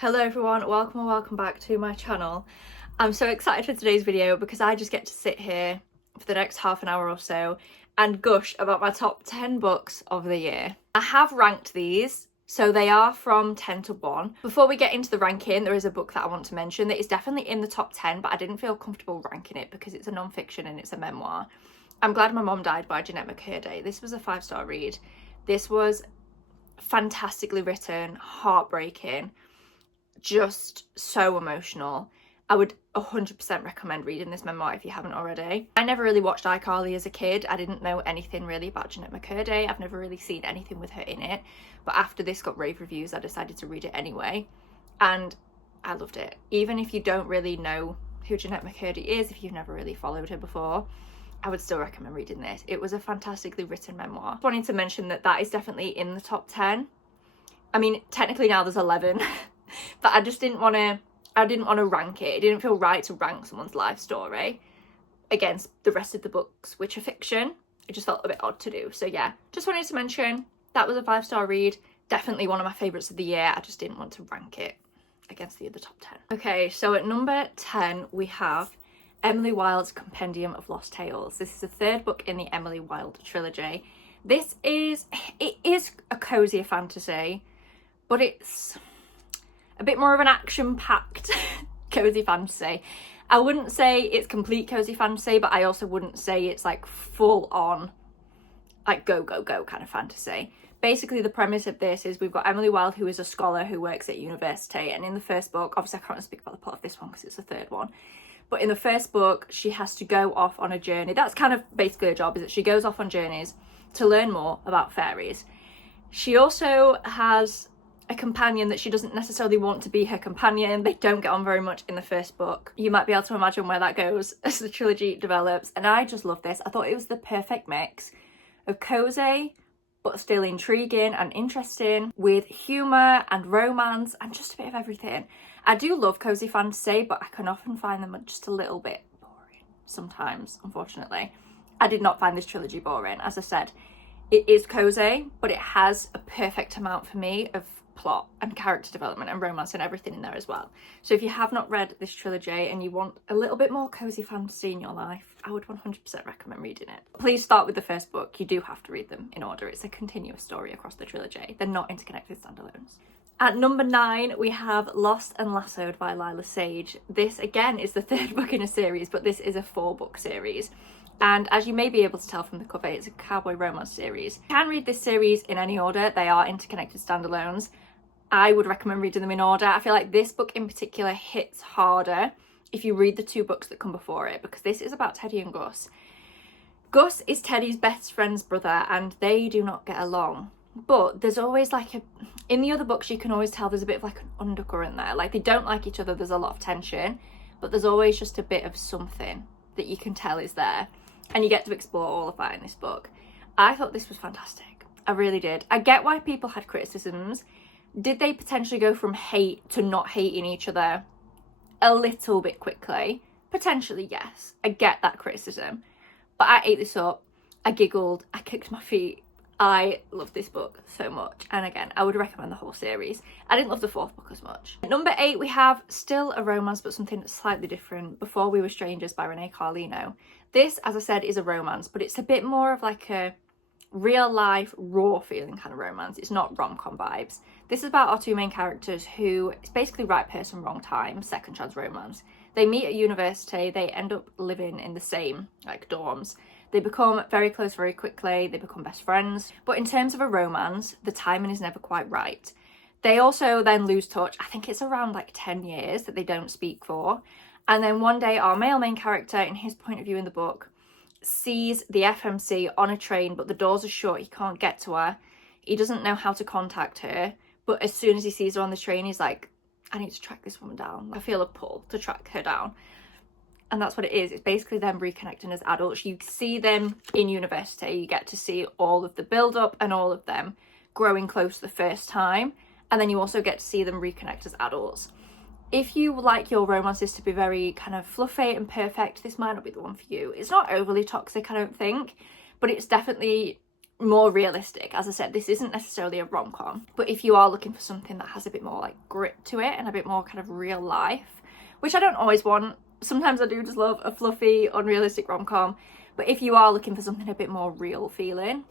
Hello everyone, welcome and welcome back to my channel. I'm so excited for today's video because I just get to sit here for the next half an hour or so and gush about my top 10 books of the year. I have ranked these, so they are from 10 to 1. Before we get into the ranking, there is a book that I want to mention that is definitely in the top 10, but I didn't feel comfortable ranking it because it's a non-fiction and it's a memoir. I'm Glad My Mom Died by Jennette McCurdy. This was a 5-star read. This was fantastically written, heartbreaking, just so emotional. I would 100% recommend reading this memoir if you haven't already. I never really watched iCarly as a kid. I didn't know anything really about Jennette McCurdy. I've never really seen anything with her in it. But after this got rave reviews, I decided to read it anyway. And I loved it. Even if you don't really know who Jennette McCurdy is, if you've never really followed her before, I would still recommend reading this. It was a fantastically written memoir. I wanted to mention that that is definitely in the top 10. I mean, technically now there's 11. But I just didn't want to rank it. It didn't feel right to rank someone's life story against the rest of the books, which are fiction. It just felt a bit odd to do. So yeah, just wanted to mention that was a 5-star read. Definitely one of my favourites of the year. I just didn't want to rank it against the other top 10. Okay, so at number 10, we have Emily Wilde's Compendium of Lost Tales. This is the third book in the Emily Wilde trilogy. It is a cozier fantasy, but it's a bit more of an action-packed cozy fantasy. I wouldn't say it's complete cozy fantasy, but I also wouldn't say it's like full-on, like go, go, go kind of fantasy. Basically, the premise of this is we've got Emily Wilde, who is a scholar who works at university, and in the first book, obviously I can't speak about the plot of this one because it's the third one, but in the first book, she has to go off on a journey. That's kind of basically her job, is that she goes off on journeys to learn more about fairies. She also has a companion that she doesn't necessarily want to be her companion. They don't get on very much in the first book. You might be able to imagine where that goes as the trilogy develops. And I just love this. I thought it was the perfect mix of cozy, but still intriguing and interesting, with humour and romance and just a bit of everything. I do love cozy fantasy, but I can often find them just a little bit boring sometimes, unfortunately. I did not find this trilogy boring. As I said, it is cozy, but it has a perfect amount for me of plot and character development and romance and everything in there as well. So if you have not read this trilogy and you want a little bit more cozy fantasy in your life, I would 100% recommend reading it. Please start with the first book. You do have to read them in order. It's a continuous story across the trilogy. They're not interconnected standalones. At number 9, we have Lost and Lassoed by Lila Sage. This again is the third book in a series, but this is a 4-book series. And as you may be able to tell from the cover, it's a cowboy romance series. You can read this series in any order. They are interconnected standalones. I would recommend reading them in order. I feel like this book in particular hits harder if you read the 2 books that come before it, because this is about Teddy and Gus. Gus is Teddy's best friend's brother and they do not get along. But there's always like in the other books you can always tell there's a bit of like an undercurrent there. Like they don't like each other, there's a lot of tension, but there's always just a bit of something that you can tell is there. And you get to explore all of that in this book. I thought this was fantastic. I really did. I get why people had criticisms. Did they potentially go from hate to not hating each other a little bit quickly? Potentially, yes. I get that criticism. But I ate this up. I giggled. I kicked my feet. I love this book so much. And again, I would recommend the whole series. I didn't love the 4th book as much. At number 8, we have still a romance, but something slightly different. Before We Were Strangers by Renee Carlino. This, as I said, is a romance, but it's a bit more of like a real life, raw feeling kind of romance. It's not rom-com vibes. This is about our 2 main characters who, it's basically right person, wrong time, second chance romance. They meet at university, they end up living in the same like dorms. They become very close very quickly, they become best friends. But in terms of a romance, the timing is never quite right. They also then lose touch. I think it's around like 10 years that they don't speak for. And then one day our male main character, in his point of view in the book, sees the FMC on a train, but the doors are shut, he can't get to her. He doesn't know how to contact her, but as soon as he sees her on the train, he's like, I need to track this woman down. I feel a pull to track her down. And that's what it is. It's basically them reconnecting as adults. You see them in university. You get to see all of the build-up and all of them growing close the first time. And then you also get to see them reconnect as adults. If you like your romances to be very kind of fluffy and perfect, this might not be the one for you. It's not overly toxic, I don't think, but it's definitely more realistic. As I said, this isn't necessarily a rom-com, but if you are looking for something that has a bit more like grit to it and a bit more kind of real life, which I don't always want, sometimes I do just love a fluffy, unrealistic rom-com, but if you are looking for something a bit more real feeling,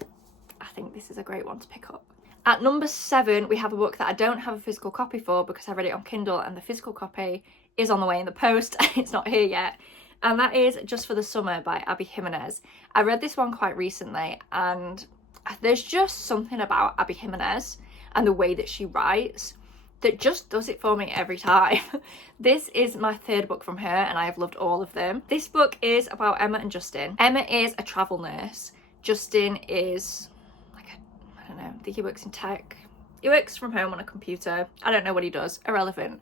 I think this is a great one to pick up. At number 7, we have a book that I don't have a physical copy for because I read it on Kindle, and the physical copy is on the way in the post. It's not here yet. And that is Just for the Summer by Abby Jimenez. I read this one quite recently, and there's just something about Abby Jimenez and the way that she writes that just does it for me every time. This is my 3rd book from her, and I have loved all of them. This book is about Emma and Justin. Emma is a travel nurse. Justin is I don't know, I think he works in tech. He works from home on a computer. I don't know what he does. Irrelevant.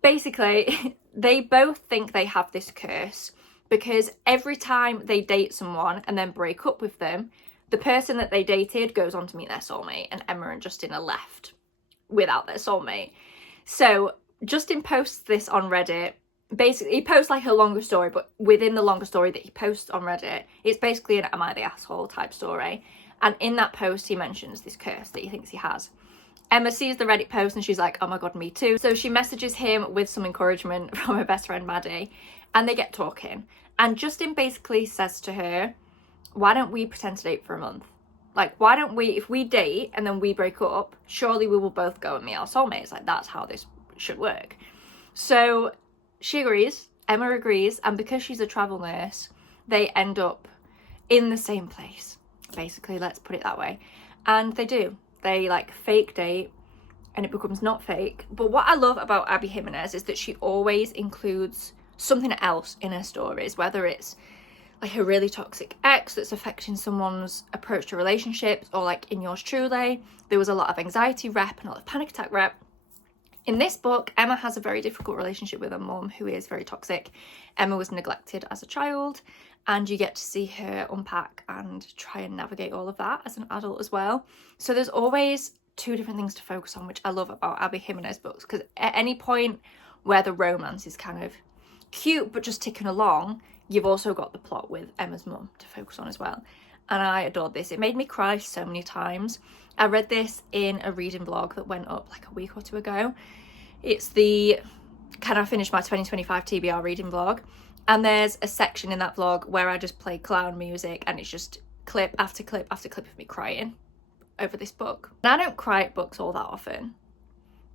Basically, they both think they have this curse because every time they date someone and then break up with them, the person that they dated goes on to meet their soulmate, and Emma and Justin are left without their soulmate. So Justin posts this on Reddit. Basically, he posts like a longer story, but within the longer story that he posts on Reddit, it's basically an am I the asshole type story. And in that post, he mentions this curse that he thinks he has. Emma sees the Reddit post and she's like, oh my God, me too. So she messages him with some encouragement from her best friend, Maddie, and they get talking. And Justin basically says to her, why don't we pretend to date for a month? Like, why don't we, if we date and then we break up, surely we will both go and meet our soulmates. Like, that's how this should work. So she agrees, Emma agrees, and because she's a travel nurse, they end up in the same place. Basically, let's put it that way. And they do. They like fake date and it becomes not fake. But what I love about Abby Jimenez is that she always includes something else in her stories, whether it's like a really toxic ex that's affecting someone's approach to relationships, or like in Yours Truly, there was a lot of anxiety rep and a lot of panic attack rep. In this book, Emma has a very difficult relationship with her mum, who is very toxic. Emma was neglected as a child, and you get to see her unpack and try and navigate all of that as an adult as well. So there's always 2 different things to focus on, which I love about Abby Jimenez books, because at any point where the romance is kind of cute but just ticking along, you've also got the plot with Emma's mum to focus on as well. And I adored this. It made me cry so many times. I read this in a reading vlog that went up like a week or 2 ago. It's the Can I Finish My 2025 TBR reading vlog. And there's a section in that vlog where I just play clown music, and it's just clip after clip after clip of me crying over this book. And I don't cry at books all that often,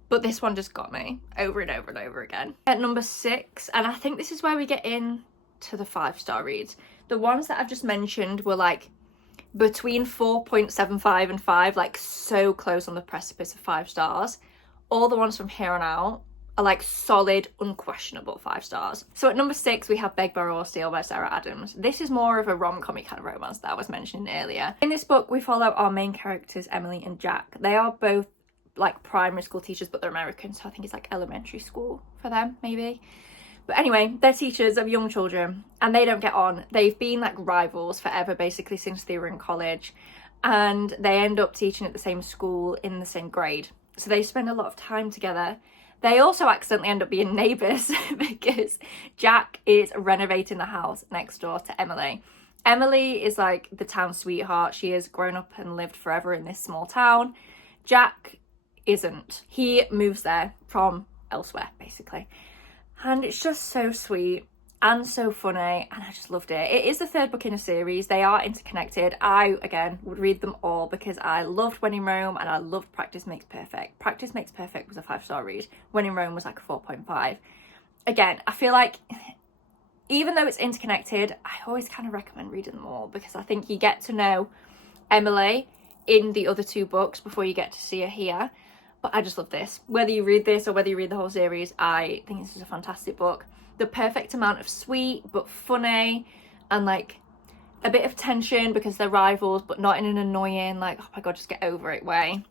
but this one just got me over and over and over again. At number 6, and I think this is where we get in to the 5-star reads. The ones that I've just mentioned were like between 4.75 and 5, like so close on the precipice of 5 stars. All the ones from here on out are like solid, unquestionable 5 stars. So at number 6, we have Beg, Borrow or Steal by Sarah Adams. This is more of a rom-com kind of romance that I was mentioning earlier. In this book, we follow our main characters, Emily and Jack. They are both like primary school teachers, but they're American, so I think it's like elementary school for them, maybe. But anyway, they're teachers of young children and they don't get on. They've been like rivals forever, basically, since they were in college, and they end up teaching at the same school in the same grade. So they spend a lot of time together. They also accidentally end up being neighbours because Jack is renovating the house next door to Emily. Emily is like the town sweetheart. She has grown up and lived forever in this small town. Jack isn't. He moves there from elsewhere, basically. And it's just so sweet and so funny, and I just loved it. It is the 3rd book in a series. They are interconnected. I, again, would read them all because I loved When in Rome and I loved Practice Makes Perfect. Practice Makes Perfect was a 5-star read. When in Rome was like a 4.5. Again, I feel like even though it's interconnected, I always kind of recommend reading them all because I think you get to know Emily in the other 2 books before you get to see her here. But I just love this. Whether you read this or whether you read the whole series, I think this is a fantastic book. The perfect amount of sweet but funny, and like a bit of tension because they're rivals, but not in an annoying, like, oh my God, just get over it way.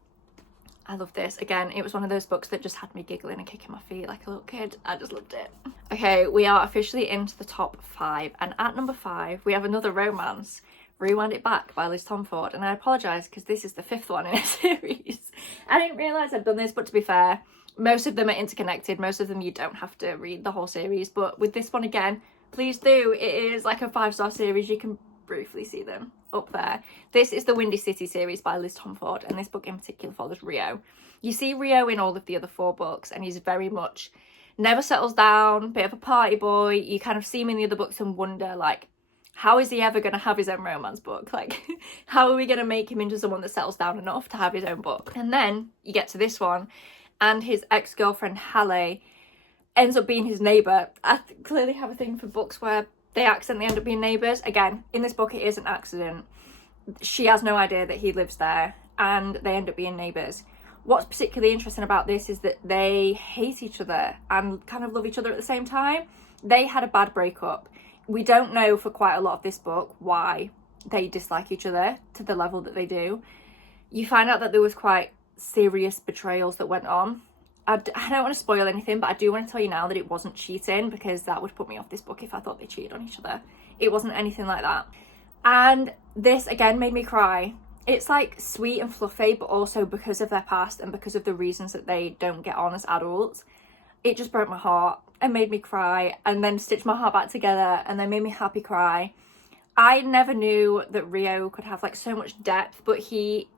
I love this. Again, it was one of those books that just had me giggling and kicking my feet like a little kid. I just loved it. Okay, we are officially into the top 5. And at number 5, we have another romance, Rewind It Back by Liz Tomford. And I apologise because this is the 5th one in a series. I didn't realise I'd done this, but to be fair, most of them are interconnected. Most of them you don't have to read the whole series. But with this one again, please do. It is like a 5-star series. You can briefly see them up there. This is the Windy City series by Liz Tomford, and this book in particular follows Rio. You see Rio in all of the other 4 books, and he's very much never settles down, bit of a party boy. You kind of see him in the other books and wonder, like, how is he ever going to have his own romance book? Like, how are we going to make him into someone that settles down enough to have his own book? And then you get to this one, and his ex-girlfriend Halle ends up being his neighbour. I clearly have a thing for books where they accidentally end up being neighbours. Again, in this book it is an accident. She has no idea that he lives there, and they end up being neighbours. What's particularly interesting about this is that they hate each other and kind of love each other at the same time. They had a bad breakup. We don't know for quite a lot of this book why they dislike each other to the level that they do. You find out that there was quite serious betrayals that went on. I don't want to spoil anything, but I do want to tell you now that it wasn't cheating, because that would put me off this book if I thought they cheated on each other. It wasn't anything like that. And this again made me cry. It's like sweet and fluffy, but also because of their past and because of the reasons that they don't get on as adults, it just broke my heart and made me cry, and then stitched my heart back together, and then made me happy cry. I never knew that Rio could have like so much depth, but he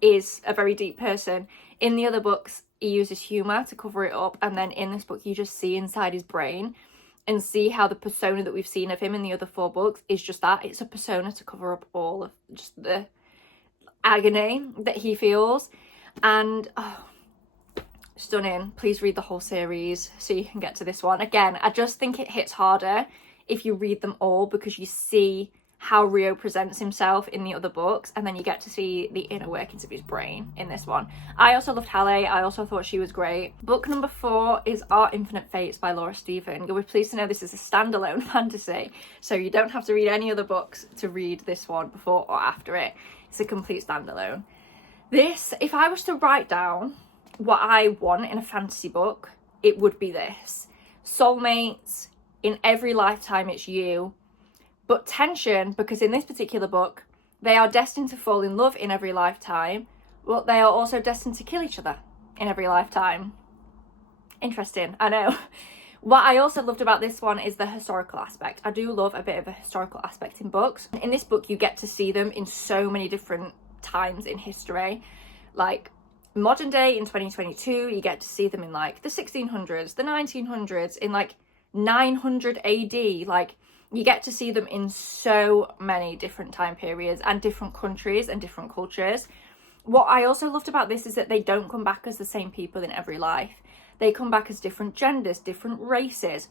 is a very deep person. In the other books, he uses humour to cover it up, and then in this book you just see inside his brain and see how the persona that we've seen of him in the other 4 books is just that. It's a persona to cover up all of just the agony that he feels. And stunning. Please read the whole series so you can get to this one. Again, I just think it hits harder if you read them all, because you see how Rio presents himself in the other books, and then you get to see the inner workings of his brain in this one. I also loved Halle. I also thought she was great. Book number 4 is Our Infinite Fates by Laura Stephen. You'll be pleased to know this is a standalone fantasy, so you don't have to read any other books to read this one before or after it. It's a complete standalone. This, if I was to write down what I want in a fantasy book, it would be this. Soulmates, in every lifetime it's you, but tension, because in this particular book, they are destined to fall in love in every lifetime, but they are also destined to kill each other in every lifetime. Interesting, I know. What I also loved about this one is the historical aspect. I do love a bit of a historical aspect in books. In this book, you get to see them in so many different times in history. Like modern day in 2022, you get to see them in like the 1600s, the 1900s, in like 900 AD. Like, you get to see them in so many different time periods and different countries and different cultures. What I also loved about this is that they don't come back as the same people in every life. They come back as different genders, different races.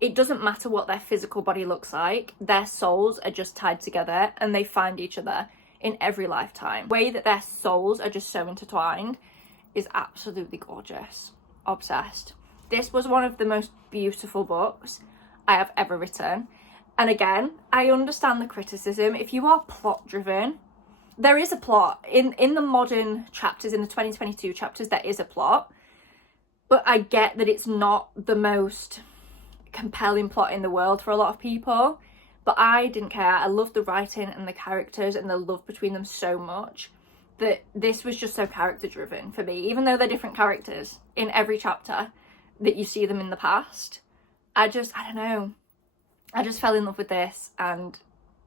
It doesn't matter what their physical body looks like. Their souls are just tied together, and they find each other in every lifetime. The way that their souls are just so intertwined is absolutely gorgeous. Obsessed. This was one of the most beautiful books I have ever written. And again, I understand the criticism. If you are plot driven, there is a plot. In the modern chapters, in the 2022 chapters, there is a plot. But I get that it's not the most compelling plot in the world for a lot of people. But I didn't care. I loved the writing and the characters and the love between them so much that this was just so character driven for me. Even though they're different characters in every chapter that you see them in the past, I don't know. I just fell in love with this, and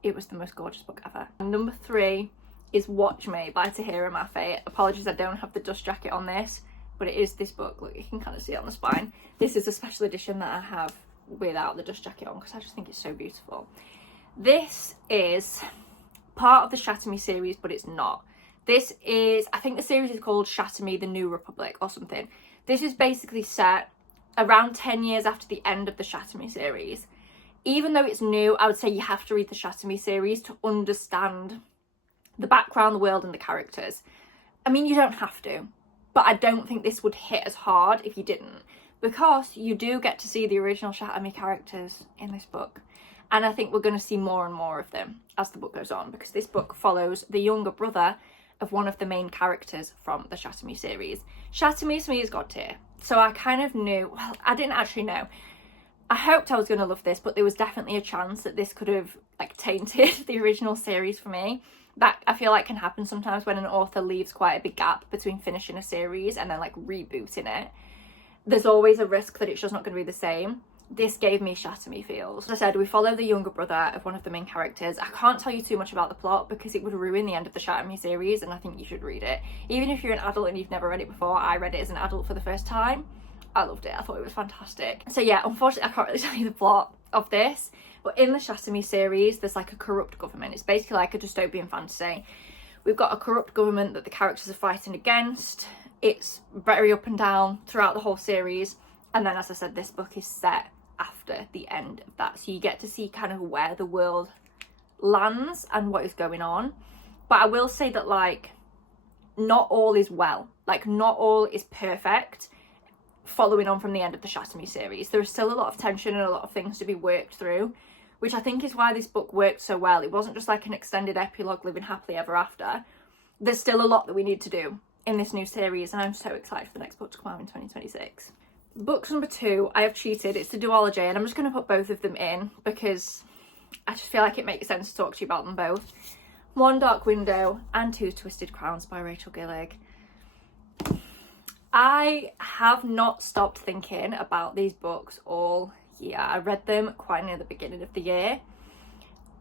it was the most gorgeous book ever. And number 3 is Watch Me by Tahereh Mafi. Apologies, I don't have the dust jacket on this, but it is this book. Look, you can kind of see it on the spine. This is a special edition that I have without the dust jacket on, because I just think it's so beautiful. This is part of the Shatter Me series, but it's not. This is, I think the series is called Shatter Me: The New Republic or something. This is basically set around 10 years after the end of the Shatter Me series. Even though it's new, I would say you have to read the Shatter Me series to understand the background, the world, and the characters. I mean, you don't have to, but I don't think this would hit as hard if you didn't, because you do get to see the original Shatter Me characters in this book. And I think we're going to see more and more of them as the book goes on, because this book follows the younger brother of one of the main characters from the Shatter Me series. Shatter Me to me is God tier. So I kind of knew, well, I didn't actually know. I hoped I was going to love this, but there was definitely a chance that this could have like tainted the original series for me. That I feel like can happen sometimes when an author leaves quite a big gap between finishing a series and then like rebooting it. There's always a risk that it's just not going to be the same. this gave me Shatter Me feels. As I said, we follow the younger brother of one of the main characters. I can't tell you too much about the plot because it would ruin the end of the Shatter Me series, and I think you should read it. Even if you're an adult and you've never read it before, I read it as an adult for the first time. I loved it. I thought it was fantastic. So yeah, unfortunately I can't really tell you the plot of this, but in the Shatter Me series there's like a corrupt government. It's basically like a dystopian fantasy. We've got a corrupt government that the characters are fighting against. It's very up and down throughout the whole series, and then, as I said, this book is set after the end of that, so you get to see kind of where the world lands and what is going on. But I will say that, like, not all is well, like not all is perfect following on from the end of the Shatter Me series. There is still a lot of tension and a lot of things to be worked through, which I think is why this book worked so well. It wasn't just like an extended epilogue living happily ever after. There's still a lot that we need to do in this new series, and I'm so excited for the next book to come out in 2026. Books number 2, I have cheated. It's the duology, and I'm just going to put both of them in because I just feel like it makes sense to talk to you about them both. One Dark Window and Two Twisted Crowns by Rachel Gillig. I have not stopped thinking about these books all year. I read them quite near the beginning of the year,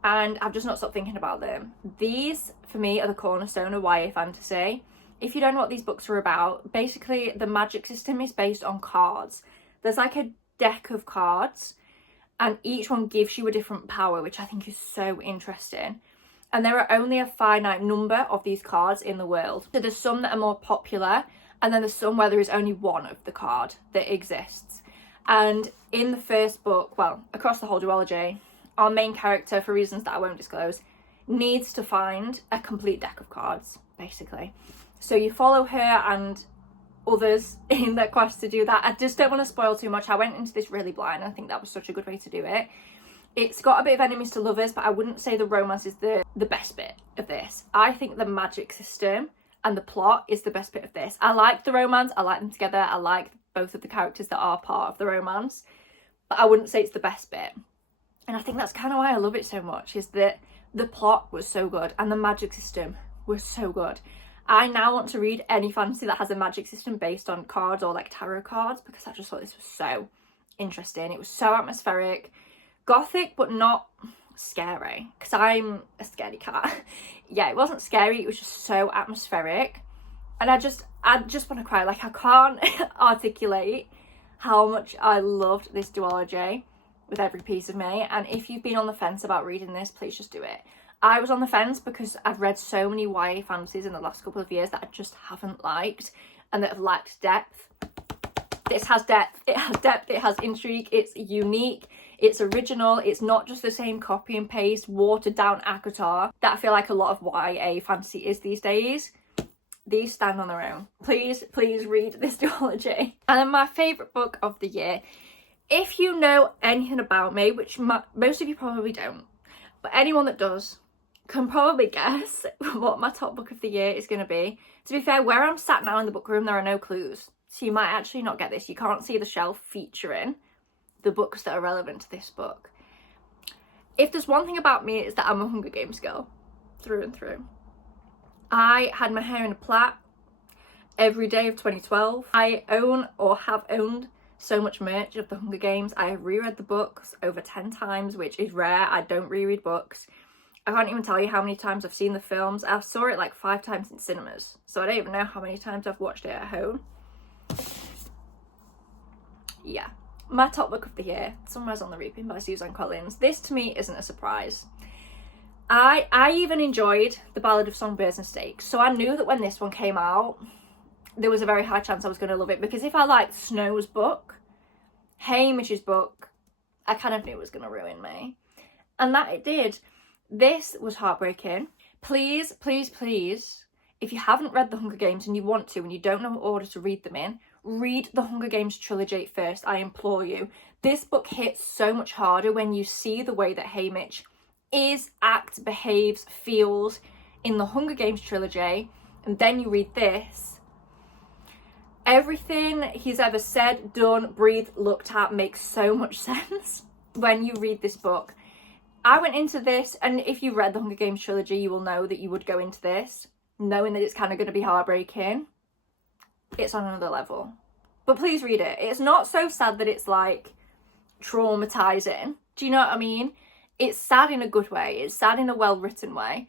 and I've just not stopped thinking about them. These, for me, are the cornerstone of YA fantasy. If you don't know what these books are about, basically the magic system is based on cards. There's like a deck of cards, and each one gives you a different power, which I think is so interesting. And there are only a finite number of these cards in the world. So there's some that are more popular, and then there's some where there is only one of the card that exists. And in the first book, well, across the whole duology, our main character, for reasons that I won't disclose, needs to find a complete deck of cards, basically. So you follow her and others in their quest to do that. I just don't want to spoil too much. I went into this really blind, and I think that was such a good way to do it. It's got a bit of enemies to lovers, but I wouldn't say the romance is the best bit of this. I think the magic system and the plot is the best bit of this. I like the romance, I like them together, I like both of the characters that are part of the romance, but I wouldn't say it's the best bit. And I think that's kind of why I love it so much, is that the plot was so good and the magic system was so good. I now want to read any fantasy that has a magic system based on cards or like tarot cards, because I just thought this was so interesting. It was so atmospheric, gothic, but not scary, because I'm a scaredy cat. Yeah, it wasn't scary, it was just so atmospheric, and I just want to cry. Like, I can't articulate how much I loved this duology with every piece of me. And if you've been on the fence about reading this, please just do it. I was on the fence because I've read so many YA fantasies in the last couple of years that I just haven't liked, and that have lacked depth. This has depth, it has intrigue, it's unique, it's original, it's not just the same copy and paste, watered down ACOTAR that I feel like a lot of YA fantasy is these days. These stand on their own. Please read this duology. And then my favourite book of the year, if you know anything about me, which most of you probably don't, but anyone that does can probably guess what my top book of the year is going to be. To be fair, where I'm sat now in the book room, there are no clues, so you might actually not get this. You can't see the shelf featuring the books that are relevant to this book. If there's one thing about me, it's that I'm a Hunger Games girl through and through. I had my hair in a plait every day of 2012. I own or have owned so much merch of the Hunger Games. I have reread the books over 10 times, which is rare. I don't reread books. I can't even tell you how many times I've seen the films. I saw it like 5 times in cinemas, so I don't even know how many times I've watched it at home. Yeah, my top book of the year, Sunrise on the Reaping by Suzanne Collins. This to me isn't a surprise. I even enjoyed The Ballad of Songbirds and Snakes, so I knew that when this one came out, there was a very high chance I was going to love it, because if I liked Snow's book, Hamish's book, I kind of knew it was going to ruin me. And that it did. This was heartbreaking. Please, if you haven't read The Hunger Games and you want to, and you don't know what order to read them in, read the Hunger Games trilogy first, I implore you. This book hits so much harder when you see the way that Hamish is, acts, behaves, feels in the Hunger Games trilogy, and then you read this. Everything he's ever said, done, breathed, looked at makes so much sense when you read this book. I went into this, and if you read the Hunger Games trilogy, you will know that you would go into this knowing that it's kind of going to be heartbreaking. It's on another level. But please read it. It's not so sad that it's like traumatizing. Do you know what I mean? It's sad in a good way. It's sad in a well-written way.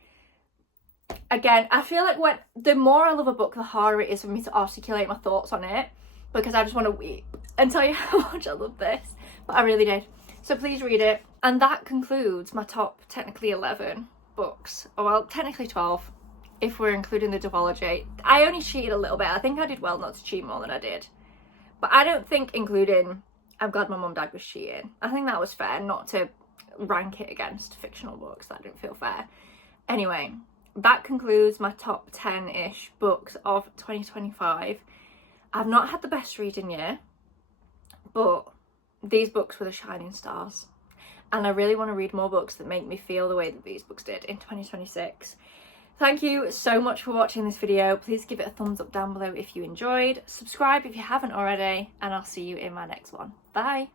Again, I feel like when the more I love a book, the harder it is for me to articulate my thoughts on it, because I just want to weep and tell you how much I love this. But I really did. So please read it. And that concludes my top, technically 11 books. Oh, well, technically 12, if we're including the duology. I only cheated a little bit. I think I did well not to cheat more than I did. But I don't think including I'm Glad My Mum Died was cheating. I think that was fair, not to rank it against fictional books. That didn't feel fair. Anyway, that concludes my top 10-ish books of 2025. I've not had the best reading year, but these books were the shining stars. And I really want to read more books that make me feel the way that these books did in 2026. Thank you so much for watching this video. Please give it a thumbs up down below if you enjoyed. Subscribe if you haven't already, and I'll see you in my next one. Bye.